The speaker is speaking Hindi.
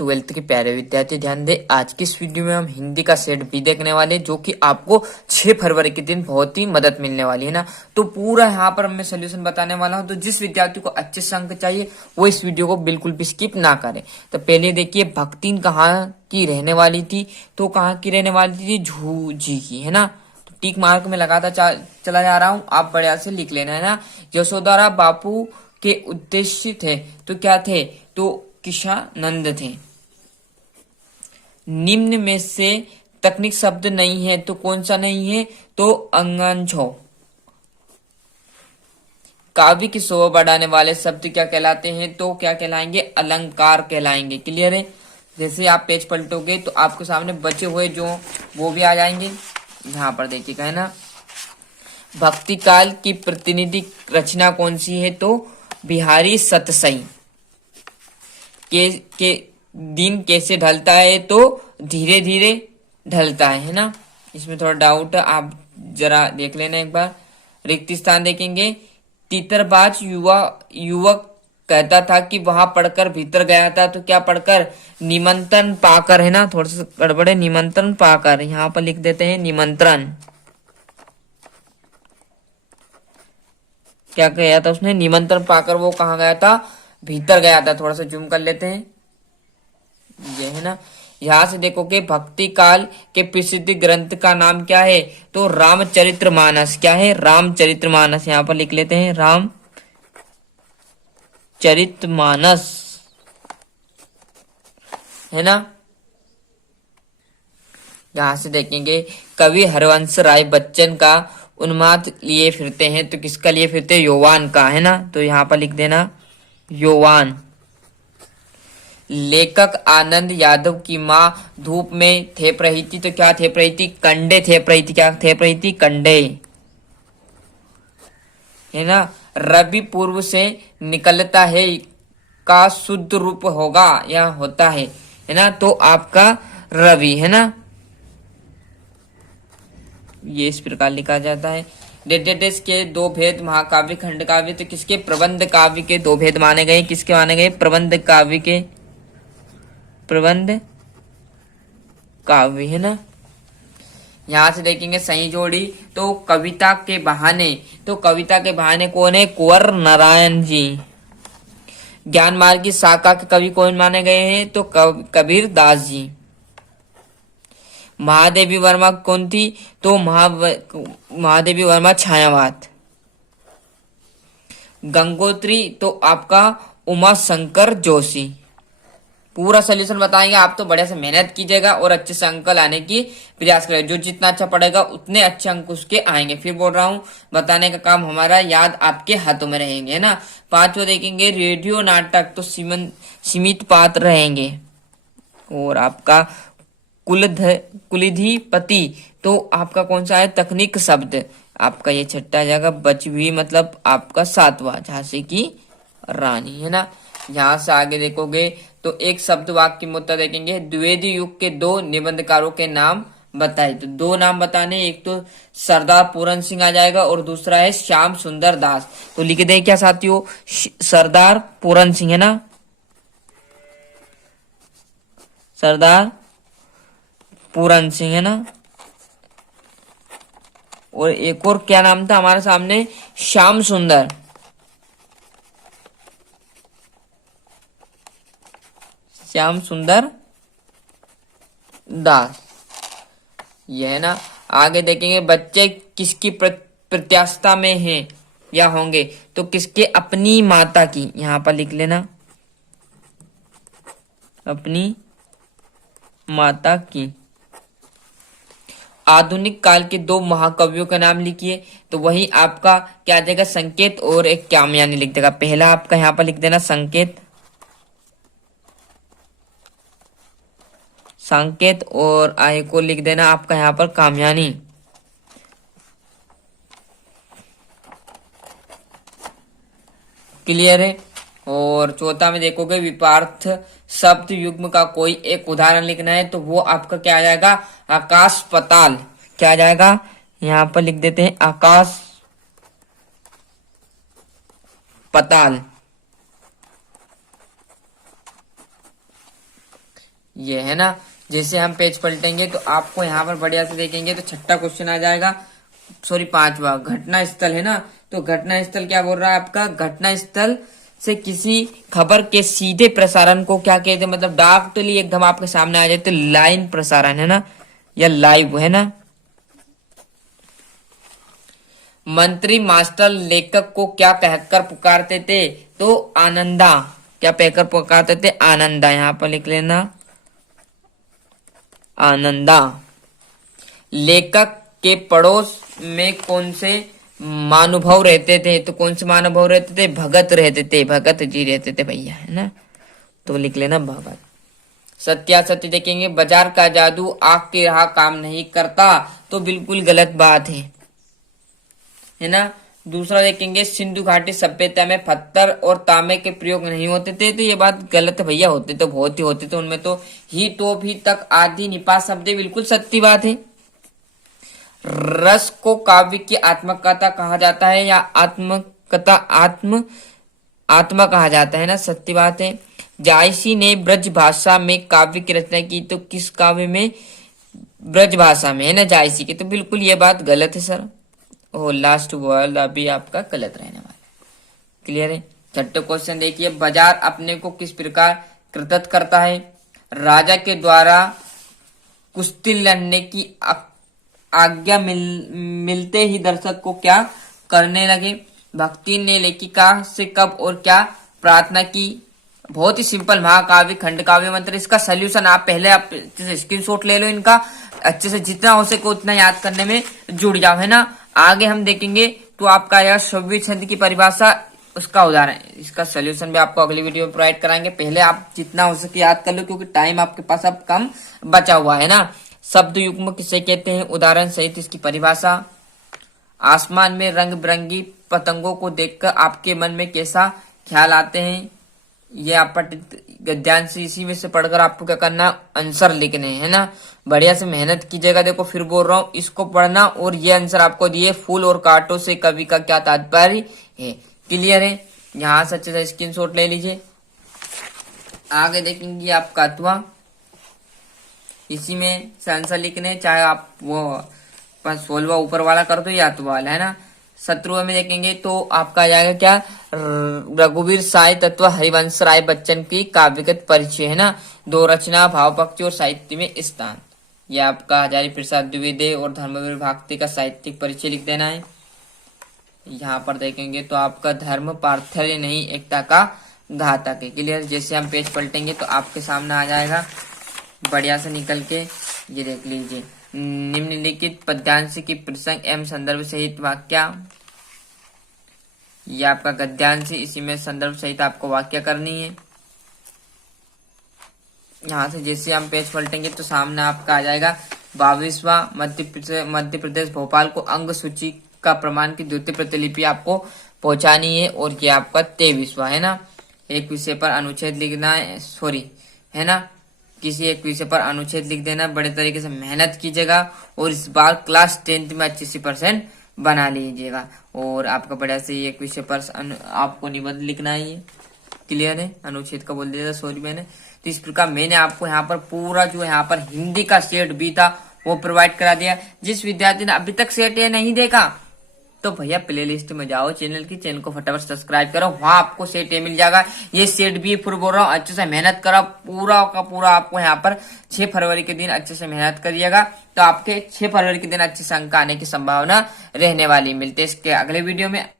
ट्वेल्थ के प्यारे विद्यार्थी ध्यान दें, आज की इस वीडियो में हम हिंदी का सेट बी देखने वाले हैं, जो कि आपको 6 फरवरी के दिन बहुत ही मदद मिलने वाली है ना। तो पूरा यहाँ पर मैं सोल्यूशन बताने वाला हूँ, तो जिस विद्यार्थी को अच्छे से अंक चाहिए वो इस वीडियो को बिल्कुल भी स्किप ना करे। तो पहले देखिए, भक्ति कहाँ की रहने वाली थी, तो कहाँ की रहने वाली थी, झूझी की, है ना। तो टिक मार्क में लगाता चला जा रहा हूँ, आप बढ़िया से लिख लेना, है ना। यशोधरा बापू के उद्देश्य थे, तो क्या थे, तो किशानंद थे। निम्न में से तकनीक शब्द नहीं है, तो कौन सा नहीं है, तो अंगनछो। काव्य की शोभा बढ़ाने वाले शब्द क्या कहलाते हैं, तो क्या कहलाएंगे, अलंकार कहलाएंगे। क्लियर है। जैसे आप पेज पलटोगे तो आपके सामने बचे हुए जो वो भी आ जाएंगे। यहाँ पर देखिएगा, है ना। भक्ति काल की प्रतिनिधि रचना कौन सी है, तो बिहारी सतसई। के दिन कैसे ढलता है, तो धीरे धीरे ढलता है ना। इसमें थोड़ा डाउट है, आप जरा देख लेना एक बार। रिक्त स्थान देखेंगे, तीतरबाज युवक कहता था कि वहां पढ़कर भीतर गया था, तो क्या पढ़कर, निमंत्रण पाकर, है ना। थोड़ा सा गड़बड़े, निमंत्रण पाकर, यहाँ पर लिख देते हैं निमंत्रण। क्या गया था उसने, निमंत्रण पाकर वो कहाँ गया था, भीतर गया था। थोड़ा सा जूम कर लेते हैं, ये है ना। यहां से देखोगे भक्ति काल के प्रसिद्ध ग्रंथ का नाम क्या है, तो रामचरितमानस। क्या है, रामचरितमानस। यहां पर लिख लेते हैं रामचरितमानस, है ना। यहां से देखेंगे, कवि हरवंश राय बच्चन का उन्माद लिए फिरते हैं, तो किसका लिए फिरते हैं, यौवान का, है ना। तो यहां पर लिख देना यौवान। लेखक आनंद यादव की माँ धूप में थेप रही थी, तो क्या थेप रही थी, कंडे थेप रही थी। क्या थेप रही थी, कंडे, है ना। रवि पूर्व से निकलता है का शुद्ध रूप होगा या होता है ना। तो आपका रवि, है ना, ये इस प्रकार लिखा जाता है। डेडेडेस के दो भेद, महाकाव्य खंड काव्य, तो किसके, प्रबंध काव्य के दो भेद माने गए। किसके माने गए, प्रबंध काव्य के, प्रबंध काव्य, है ना। यहां से देखेंगे सही जोड़ी, तो कविता के बहाने, तो कविता के बहाने कौन है, कुंवर नारायण जी। ज्ञान मार्ग की शाखा के कवि कौन माने गए हैं, तो कबीर दास जी। महादेवी वर्मा कौन थी, तो महादेवी वर्मा छायावाद। गंगोत्री, तो आपका उमा शंकर जोशी। पूरा सोल्यूशन बताएंगे, आप तो बढ़िया से मेहनत कीजिएगा और अच्छे से अंक लाने की प्रयास करें। जो जितना अच्छा पढ़ेगा उतने अच्छे अंक उसके आएंगे। फिर बोल रहा हूँ, बताने का काम हमारा, याद आपके हाथों में रहेंगे, है ना। पांचवा देखेंगे, रेडियो नाटक, तो सीमित पात्र रहेंगे। और आपका कुलधिपति, तो आपका कौन सा है, तकनीक शब्द। आपका ये छठा जाएगा। बचवी मतलब आपका सातवां, झांसी की रानी, है ना। यहां से आगे देखोगे तो एक शब्द वाक्य मुद्दा देखेंगे, द्विवेदी युग के दो निबंधकारों के नाम बताए। तो दो नाम बताने, एक तो सरदार पूरन सिंह आ जाएगा और दूसरा है श्याम सुंदर दास। तो लिख दे क्या साथियों, सरदार पूरन सिंह, है ना, सरदार पूरन सिंह, है ना। और एक और क्या नाम था हमारे सामने, श्याम सुंदर, श्याम सुंदर दास, ये है ना। आगे देखेंगे, बच्चे किसकी प्रत्याशा में हैं या होंगे, तो किसके, अपनी माता की। यहां पर लिख लेना अपनी माता की। आधुनिक काल के दो महाकवियों का नाम लिखिए, तो वही आपका क्या आ जाएगा, संकेत और एक कामयानी लिख देगा। पहला आपका यहां पर लिख देना संकेत, संकेत, और आय को लिख देना आपका यहां पर कामयानी। क्लियर है। और चौथा में देखोगे, विपार्थ शब्द युग्म का कोई एक उदाहरण लिखना है, तो वो आपका क्या आ जाएगा, आकाश पताल। क्या आ जाएगा, यहां पर लिख देते हैं आकाश पताल। ये है ना। जैसे हम पेज पलटेंगे तो आपको यहाँ पर बढ़िया से देखेंगे तो छठा क्वेश्चन आ जाएगा, सॉरी पांचवा, घटना स्थल है ना। तो घटना स्थल क्या बोल रहा है आपका, घटना स्थल से किसी खबर के सीधे प्रसारण को क्या कहते हैं, मतलब डायरेक्टली एकदम आपके सामने आ जाए तो लाइन प्रसारण है ना, या लाइव है ना। मंत्री मास्टर लेखक को क्या कहकर पुकारते थे, तो आनंदा, क्या कहकर पुकारते थे, आनंदा, यहां पर लिख लेना आनंदा। लेखक के पड़ोस में कौन से महानुभाव रहते थे, तो कौन से महानुभाव रहते थे, भगत रहते थे, भगत जी रहते थे भैया, है ना। तो लिख लेना भगत। सत्यासत्य देखेंगे, बाजार का जादू आग के रहा काम नहीं करता, तो बिल्कुल गलत बात है ना। दूसरा देखेंगे, सिंधु घाटी सभ्यता में पत्थर और तांबे के प्रयोग नहीं होते थे, तो ये बात गलत है भैया, होते तो बहुत ही होते थे, उनमें तो ही टोप ही तक आदि निपात शब्द, बिल्कुल सत्य बात है। रस को काव्य की आत्मकथा कहा जाता है या आत्मकथा आत्मा कहा जाता है ना, सत्य बात है। जायसी ने ब्रज भाषा में काव्य की रचना की, तो किस काव्य में, ब्रज भाषा में है ना जायसी की, तो बिल्कुल ये बात गलत है सर। ओ लास्ट वर्ड अभी आपका गलत रहने वाला, क्लियर है। छठे क्वेश्चन देखिए, बाजार अपने को किस प्रकार कृतत करता है, राजा के द्वारा कुश्ती लड़ने की आज्ञा मिलते ही दर्शक को क्या करने लगे, भक्ति ने लेखिका से कब और क्या प्रार्थना की। बहुत ही सिंपल, महाकाव्य खंड काव्य मंत्र। इसका सोल्यूशन आप पहले आप स्क्रीनशॉट ले लो इनका, अच्छे से जितना हो सके उतना याद करने में जुड़ जाओ, है ना। आगे हम देखेंगे तो आपका आएगा शव्य छंद की परिभाषा, उसका उदाहरण, इसका सोल्यूशन भी आपको अगली वीडियो में प्रोवाइड कराएंगे। पहले आप जितना हो सके याद कर लो, क्योंकि टाइम आपके पास अब कम बचा हुआ है ना। शब्द युग्म किसे कहते हैं, उदाहरण सहित इसकी परिभाषा। आसमान में रंग बिरंगी पतंगों को देखकर आपके मन में कैसा ख्याल आते हैं, ये आप गद्यांश इसी में से पढ़कर आपको क्या करना, आंसर लिखने है ना। बढ़िया से मेहनत कीजिएगा। देखो फिर बोल रहा हूँ, इसको पढ़ना और ये आंसर आपको दिए, फूल और कांटों से कवि का क्या तात्पर्य है, क्लियर है। यहाँ से अच्छे से स्क्रीनशॉट ले लीजिए। आगे देखेंगे आप कातवा, इसी में से आंसर लिखने, चाहे आप वो 16वां ऊपर वाला कर दो या तो वाला, है ना। 17वें में देखेंगे तो आपका आ जाएगा क्या, रघुवीर साय तत्व हरिवंश राय बच्चन की काव्यगत परिचय, है ना। दो रचना, भाव भक्ति और साहित्य में स्थान, यह आपका हजारी प्रसाद द्विवेदी और धर्मवीर भारती का साहित्यिक परिचय लिख देना है। यहाँ पर देखेंगे तो आपका धर्म पार्थल्य नहीं एकता का घातक है, क्लियर। जैसे हम पेज पलटेंगे तो आपके सामने आ जाएगा बढ़िया से निकल के, ये देख लीजिए। निम्नलिखित पद्यांश की प्रसंग एवं संदर्भ सहित वाक्य, ये आपका गद्यांश, इसी में संदर्भ सहित आपको वाक्य करनी है। यहाँ से जैसे हम पेज पलटेंगे तो सामने आपका आ जाएगा 22वां मध्य प्रदेश भोपाल को अंग सूची का प्रमाण की द्वितीय प्रतिलिपि आपको पहुंचानी है, और ये आपका 23वां है ना। एक विषय पर अनुच्छेद लिखना है, सॉरी, है ना, किसी एक विषय पर अनुच्छेद लिख देना। बड़े तरीके से मेहनत कीजिएगा और इस बार क्लास 10th में 80% बना लीजिएगा। और आपका बढ़िया से एक विषय पर आपको निबंध लिखना है, ये क्लियर है। अनुच्छेद का बोल दिया था, सॉरी मैंने। तो इस प्रकार मैंने आपको यहाँ पर पूरा जो यहाँ पर हिंदी का सेट भी था वो प्रोवाइड करा दिया। जिस विद्यार्थी ने अभी तक सेट ये नहीं देखा तो भैया प्लेलिस्ट में जाओ चैनल को फटाफट सब्सक्राइब करो, वहां आपको सेट मिल जाएगा। ये सेट भी फिर बोल रहा हूँ, अच्छे से मेहनत करो, पूरा का पूरा आपको यहाँ पर 6 फरवरी के दिन अच्छे से मेहनत करिएगा, तो आपके 6 फरवरी के दिन अच्छे से अंक आने की संभावना रहने वाली। मिलते हैं इसके अगले वीडियो में।